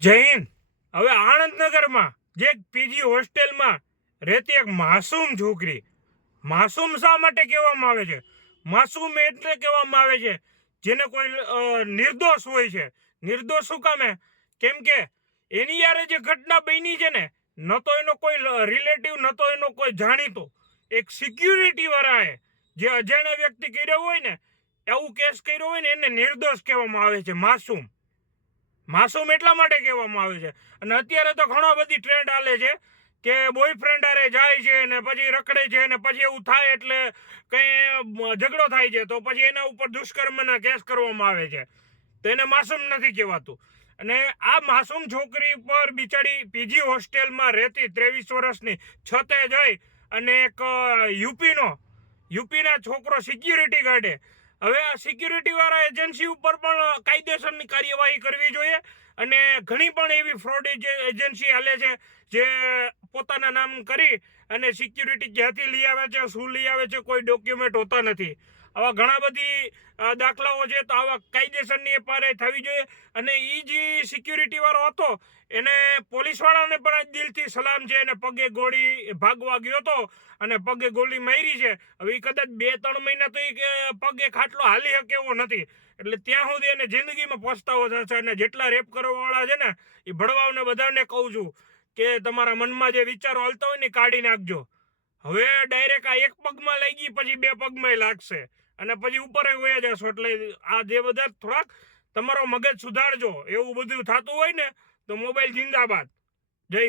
જય હિન્દ। હવે આણંદનગરમાં જે પીજી હોસ્ટેલમાં રહેતી એક માસૂમ છોકરી, માસૂમ શા માટે કહેવામાં આવે છે? માસૂમ એટલે કહેવામાં આવે છે જેને કોઈ નિર્દોષ હોય છે। નિર્દોષ શું કામે? કેમ કે એની યારે જે ઘટના બની છે ને, ન તો એનો કોઈ રિલેટિવ, ન તો એનો કોઈ જાણીતો, એક સિક્યુરિટી વાળાએ જે અજાણ્યા વ્યક્તિ કર્યો હોય ને, એવું કેસ કર્યો હોય ને, એને નિર્દોષ કહેવામાં આવે છે, માસૂમ। માસૂમ એટલા માટે કહેવામાં આવે છે। અને અત્યારે તો ઘણો બધી ટ્રેન્ડ હાલે છે કે બોયફ્રેન્ડ હારે જાય છે ને પછી રખડે છે ને પછી એવું થાય એટલે કંઈ ઝઘડો થાય છે તો પછી એના ઉપર દુષ્કર્મના કેસ કરવામાં આવે છે, તો એને માસૂમ નથી કહેવાતું। અને આ માસૂમ છોકરી પર બિચારી પીજી હોસ્ટેલમાં રહેતી 23 વર્ષની છતે જઈ અને એક યુપીના છોકરો સિક્યુરિટી ગાર્ડે, હવે આ સિક્યુરિટી વાળા એજન્સી ઉપર પણ કાયદેસરની કાર્યવાહી કરવી જોઈએ। અને ઘણી પણ એવી ફ્રોડ એજન્સી હાલે છે જે પોતાના નામ કરી અને સિક્યુરિટી ક્યાંથી લઈ આવે છે, શું લઈ આવે છે, કોઈ ડોક્યુમેન્ટ હોતા નથી। આવા ઘણા બધી દાખલાઓ છે, તો આવા કાયદેસરની એફઆઈઆર થવી જોઈએ। અને એ જે સિક્યુરિટી વાળો હતો એને પોલીસવાળાને પણ દિલથી સલામ છે, એને પગે ગોળી ભાગવા ગયો હતો અને પગે ગોળી મારી છે। હવે એ કદાચ 2-3 મહિના તો એ પગે ખાટલો હાલી શકે એવો નથી, એટલે ત્યાં સુધી એને જિંદગીમાં પસ્તાવો થશે। અને જેટલા રેપ કરવાવાળા છે ને, એ ભડવાઓને બધાને કહું છું કે તમારા મનમાં જે વિચારો હાલતા હોય ને કાઢી નાખજો। હવે ડાયરેક્ટ આ એક પગમાં લાગી પછી 2 પગમાં લાગશે અને પછી ઉપર વયા જશો, એટલે આ જે બધા થોડાક તમારો મગજ સુધારજો। એવું બધું થતું હોય ને તો મોબાઈલ જિંદાબાદ। જય હિન્દ।